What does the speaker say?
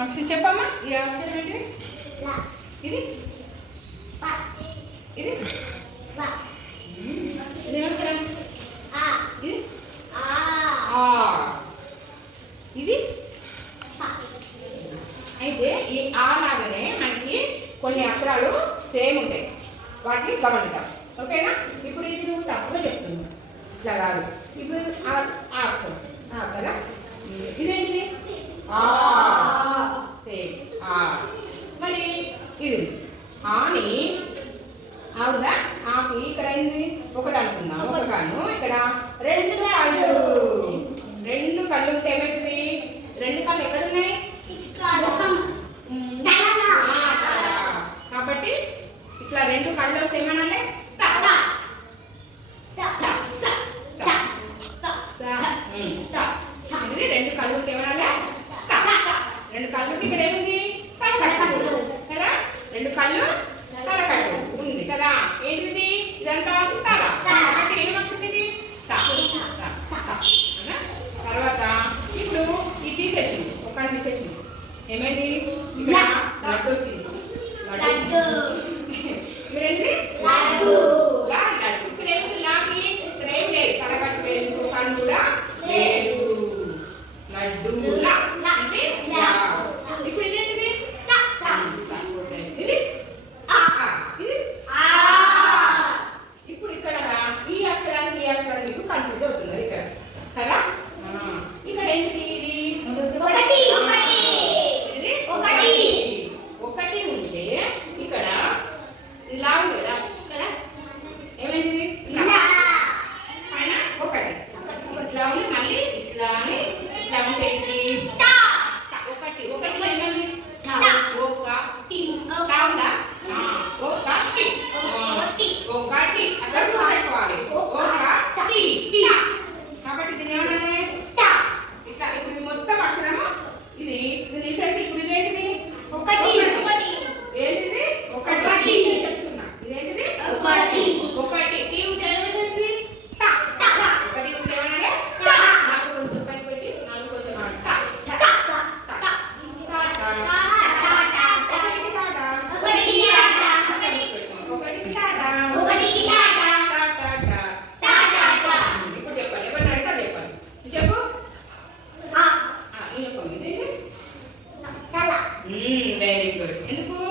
అక్షరం చెప్పమ్మా. ఈ అక్షరం ఏంటి? ఇది ఇది ఇది అక్షరం. ఇది ఇది. అయితే ఈ ఆ లాగానే మనకి కొన్ని అక్షరాలు సేమ్ ఉంటాయి, వాటిని గమనిద్దాం. ఓకేనా? ఇప్పుడు ఇది నువ్వు తప్పుగా చెప్తుంది, ఇట్లా కాదు. ఇప్పుడు ఆ అక్షరం కదా, ఇదేంటిది? సేమ్. మరి ఇది ఆని అవునా? ఆకు ఇక్కడ అయింది ఒకటి అనుకుందాం. ఒక కాను ఇక్కడ రెండు కళ్ళు. రెండు కళ్ళు ఉంటే ఏమవుతుంది? రెండు కళ్ళు ఎక్కడున్నాయి? కాబట్టి ఇట్లా రెండు కళ్ళు వస్తే ఏమనాలి? రెండు కళ్ళు ఉంటే ఏమనాలి? రెండు కళ్ళు ఇక్కడ ఏముంది? తలకట్టు కదా. రెండు కళ్ళు తలకట్టు ఉంది కదా. ఏంటిది? ఇదంతా తల. కాబట్టి ఏం వచ్చింది? ఇది తర్వాత ఇప్పుడు ఇది తీసేసింది, ఒకటి తీసేసింది. ఏమైంది? లడ్డు వచ్చింది. ఇదేంటి? లడ్డు. ఇప్పుడు ఏమిటి? లాగి ఇక్కడ ఏం లేదు, తలకట్టు లేదు, కళ్ళు కూడా లేదు. లడ్డు అంటే ఇప్పుడు ఇదేంటిది? ఇది ఇది. ఇప్పుడు ఇక్కడ ఈ అక్షరానికి ఈ అక్షరానికి మీకు కన్ఫ్యూజ్ అవుతుంది ఇక్కడ కదా. ఇక్కడ ఏంటిది? ఇది ఒకటి ఉంటే ఇక్కడ ఇలా ఉంది కదా కదా. ఏమైంది? పైన ఒకటి ఇట్లా ఉంది, మళ్ళీ ఇట్లా అని ఇట్లా ఉంటే ఒకటి ఒకటి ఏమైంది? ఒకటి ఒకటి అక్కడ పెట్టుకోవాలి. ఒకటి. కాబట్టి దీని ఏమన్నా ఇట్లా. ఇప్పుడు మొత్తం అక్షరము ఇది తీసేసి ఇప్పుడు ఇదేంటిది? ఏంటిది? ఒకటి చెప్తున్నా. ఇదేంటిది? ఒకటి. టీ ఉంటే ఏమైంది? ఒకటి ఉంటే ఏమన్నా నాలుగు కొంచెం పని పెట్టి నాలుగు కొంచెం ఇప్పుడు చెప్పండి, ఎవరిని అడిగితే చెప్పండి. చెప్పు. Very good. ఎందుకు?